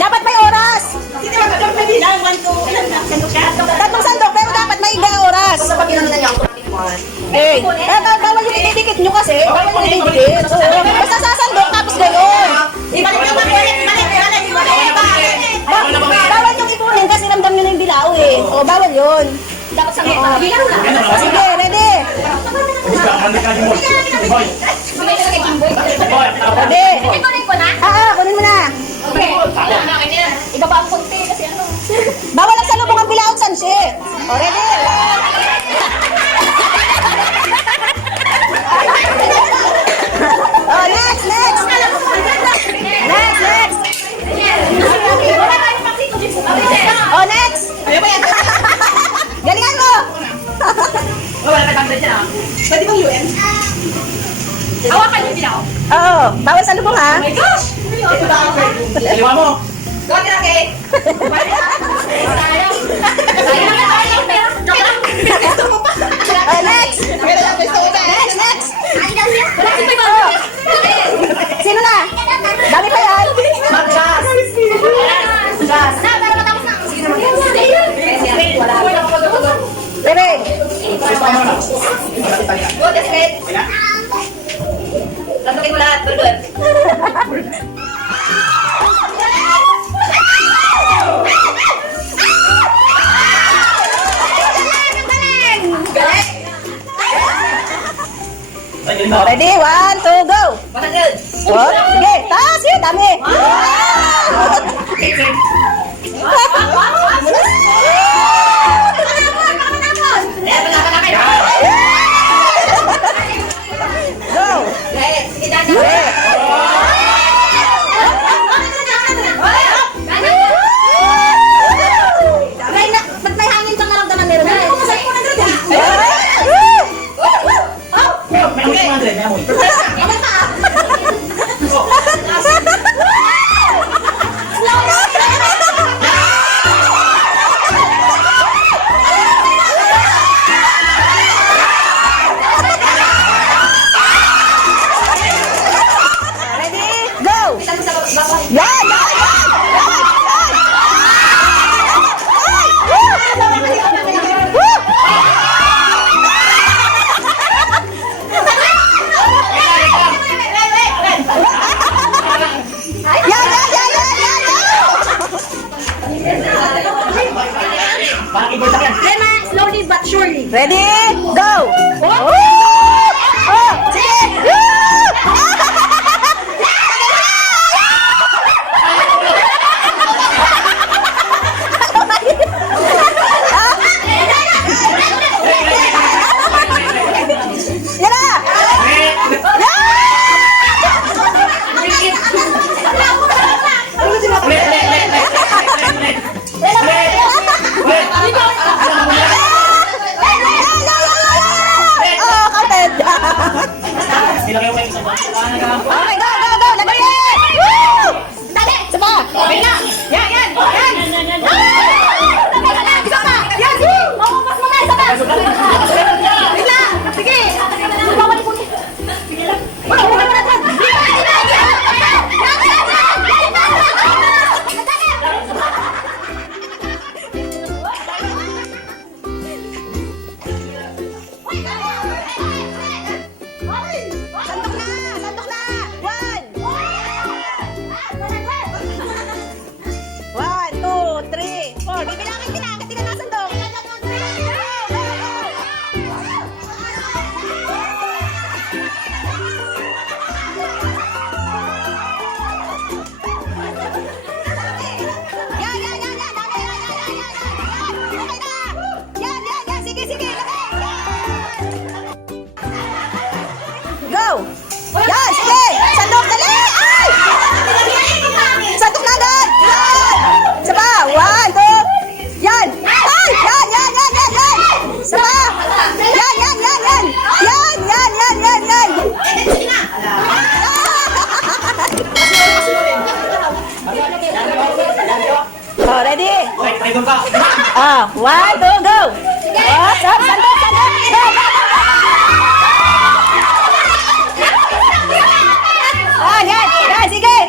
Dapat may oras. Tatlong sandok, pero dapat may oras. Eh, bawal yung ididikit nyo kasi. Bawal yung ididikit. Basta sasandok, tapos gayon. Bawal yung ipunin kasi ramdam nyo na yung bilao eh. O, bawal yun. Dapat sa bilao lang. Sige, ready? Ready? Kunin mo na. Ibaba ang konti kasi ano. Bawal ang salubong ang bilao, Sansi. O, ready? Oh, next. Oh, next. Galingan mo. Pwede bang UN? Hawakan yung bilaw. Oo, bawal sa lubong ha. Oh my gosh! Iwan mo. Huwag na kay. Sayang. Oh, next. Next. Sino na? Dami pa yan. Bebe. Tatukin mo lahat, Bulbul. Ready? 1, 2, go. Matagad. Oh, sige, taas yun, dami. Go. Ba't may hangin kang naramdaman meron na? Ready? Go. Yan. Slowly but surely. Ready? Go. Oh. Sige. Yan na. Oh, kapit. Okay, go. Lagay! Woo! Isa pa. Yan. Isa pa. Yan. Makupas mo na. Isa pa. Wait lang. Sige. Bawal yung punti. Wala mo na dyan. Sandok na. 1, 2, 3, 4. Bibilangin kita. Kasi ka nasandok. Yan. Sige. Go! Yan, sige! Sandok, dali! Ay! Sandok na agad! Yan! Isa pa! 1, 2! Yan! Ay! Yan! Isa pa! Yan! Oh, ready? 1, 2, go! Oh, sandok! Go! Yan, sige!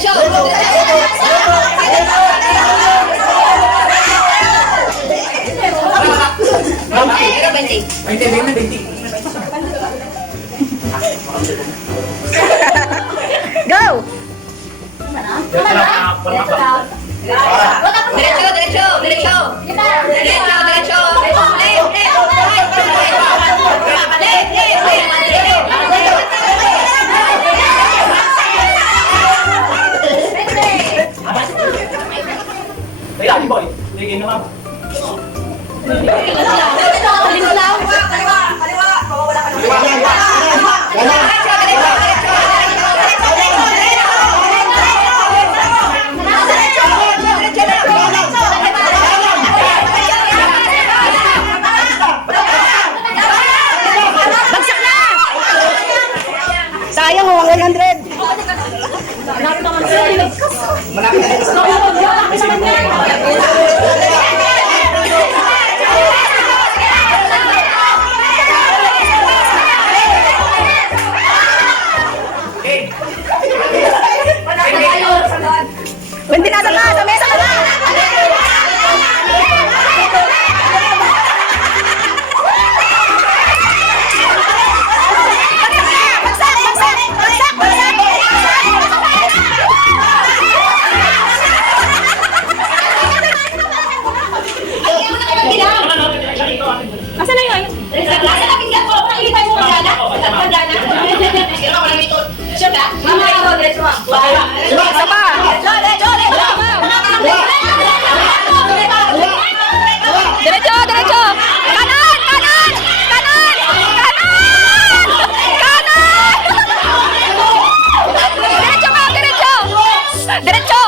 Diretso! Pero 20. 20. Go! Diretso! Kaya, boy. Sige naman. Sayang oh, 100. Hindi nasa ka, sa mesa ka na. Asa na yun? Nasa na pinggan ko. Nakikita mo magana? Magana? Sino ka lang ito? Sure ka? Mama, ikaw, diretso ka. Isa pa. Diretso, diretso. Kanan, kanan, kanan, kanan, kanan. Diretso ka, diretso. Diretso.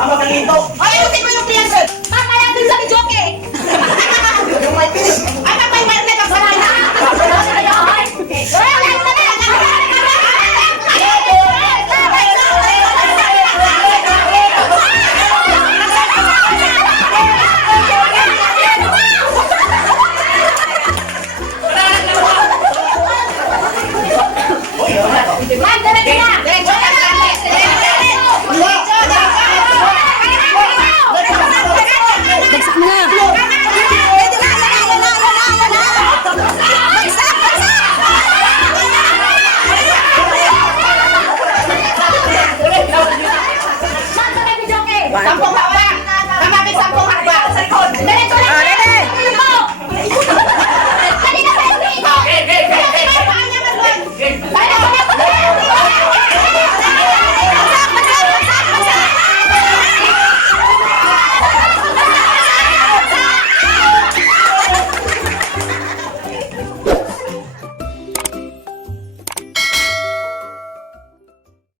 Ama ka dito. Ay, ayusin mo yung client. Mamaya din sa videoke. Ay, may market ka sa na. Bagsak mo na. Sampung hakbang. Sampung hakbang. Sa likod. Diretso lang.